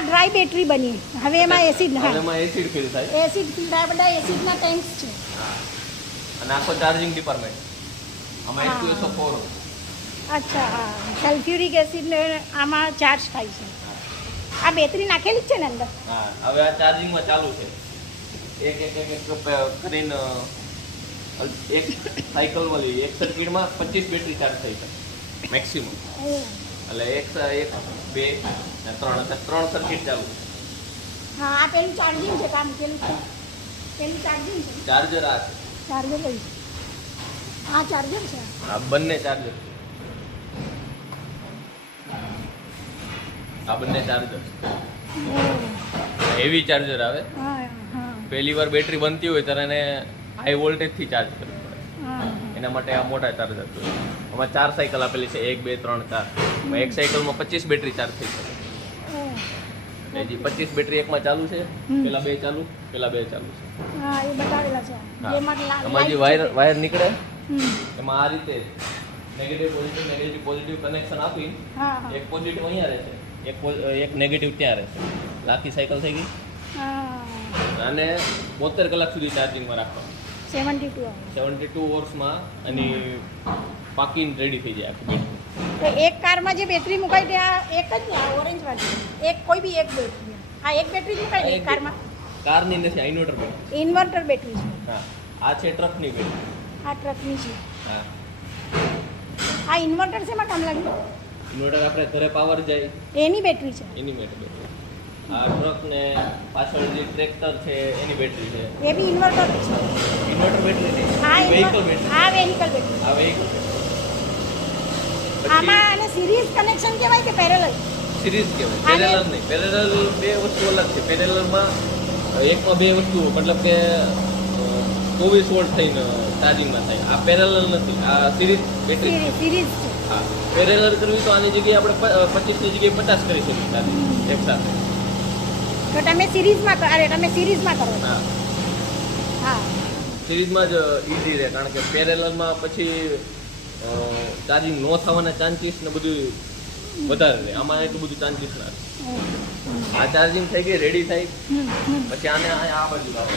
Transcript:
આ dry battery બની. હવે એમાં એસિડ હવે એમાં એસિડ ફિલ થાય. એસિડ ફિલ આ બધા એસિડના ટેન્ક્સ છે. હા. અને આખો ચાર્જિંગ ડિપાર્ટમેન્ટ આમાં H2SO4. અચ્છા હા, સલ્ફ્યુરિક એસિડ આમાં ચાર્જ થાય છે. આ બેટરી નાખેલી જ છે ને અંદર. હા, હવે આ ચાર્જિંગમાં ચાલુ છે. એક કરીને એક સાયકલ વાળી એક સર્કિટમાં 25 બેટરી ચાર્જ થઈ શકે મેક્સિમમ. એટલે એક 2 અને 3 સર્કિટ ચાલુ. હા, આ પેલું ચાર્જિંગ છે કામ પેલું છે. પેલું ચાર્જિંગ છે. ચાર્જર આ છે. ચાર્જર કઈ છે? આ ચાર્જર છે. આ બંને ચાર્જર. આ બંને ચાર્જર હેવી ચાર્જર આવે. હા હા. પહેલી વાર બેટરી બનતી હોય ત્યારે એને હાઈ વોલ્ટેજથી ચાર્જ કરવું પડે. હા. એના માટે આ મોટા ચાર્જર જોઈએ. આમાં 4 સાયકલ આપેલી છે, 1 2 3 4. એક સાયકલમાં 25 બેટરી ચાર્જ થઈ શકે. એટલે જે 25 બેટરી એકમાં ચાલુ છે, પેલા 2 ચાલુ, પેલા 2 ચાલુ છે. હા, એ બતાવેલા છે. એમાં જે વાયર નીકળે એમાં આ રીતે નેગેટિવ પોઝિટિવ કનેક્શન આપી એક પોઝિટિવ અહીંયા રહેશે, એક નેગેટિવ ત્યાં રહેશે. આખી સાયકલ થઈ ગઈ. અને 72 કલાક સુધી ચાર્જિંગમાં રાખવાનું. 72 અવર્સમાં એની પાકીને રેડી થઈ જાય આખી બેટરી. તો એક કારમાં જે બેટરી મુકાઈ ત્યાં એક જ ને ઓરેન્જ વાળી એક કોઈ બી એક બેટરી. આ એક બેટરી જ મુકાઈ એક કારમાં. કારની નથી, આ ઇન્વર્ટર બેટરી. ઇન્વર્ટર બેટરી છે. હા, આ છે ટ્રકની બેટરી. આ ટ્રકની છે. હા, આ ઇન્વર્ટર શેમાં કામ લાગે? ઇન્વર્ટર આપણે ઘરે પાવર જાય એની બેટરી છે. એની બેટરી. આ ટ્રક ને પાછળ જે ટ્રેક્ટર છે એની બેટરી છે. એ બી ઇન્વર્ટર છે. ઇન્વર્ટર બેટરી નહીં, આ વેહિકલ બેટરી. આ વેહિકલ બેટરી. આ વેહિકલ બેટરી. આમાં આને સિરીઝ કનેક્શન કહેવાય કે પેરેલલ? સિરીઝ કહેવાય, પેરેલલ નહીં. પેરેલલ બે વસ્તુ અલગ છે. પેરેલલમાં એકમાં બે વસ્તુ મતલબ કે 24 વોલ્ટ થઈને ચાર્જિંગમાં થાય. આ પેરેલલ નથી, આ સિરીઝ બેટરી. સિરીઝ છે. હા, પેરેલલ કરવી તો આની જગ્યાએ આપણે 25 ની જગ્યાએ 50 કરી શકીએ ચાર્જિંગ એક સાથે. તો તમે સિરીઝમાં કરો. હા, હા, સિરીઝમાં જ ઈઝી રહે, કારણ કે પેરેલલમાં પછી ચાર્જિંગ ન થવાના ચાન્સીસ ને બધું વધારે રહે. આમાં એટલું બધું ચાન્સીસ ના રહે. આ ચાર્જિંગ થઈ ગઈ, રેડી થાય પછી આને આ બાજુ લાવો.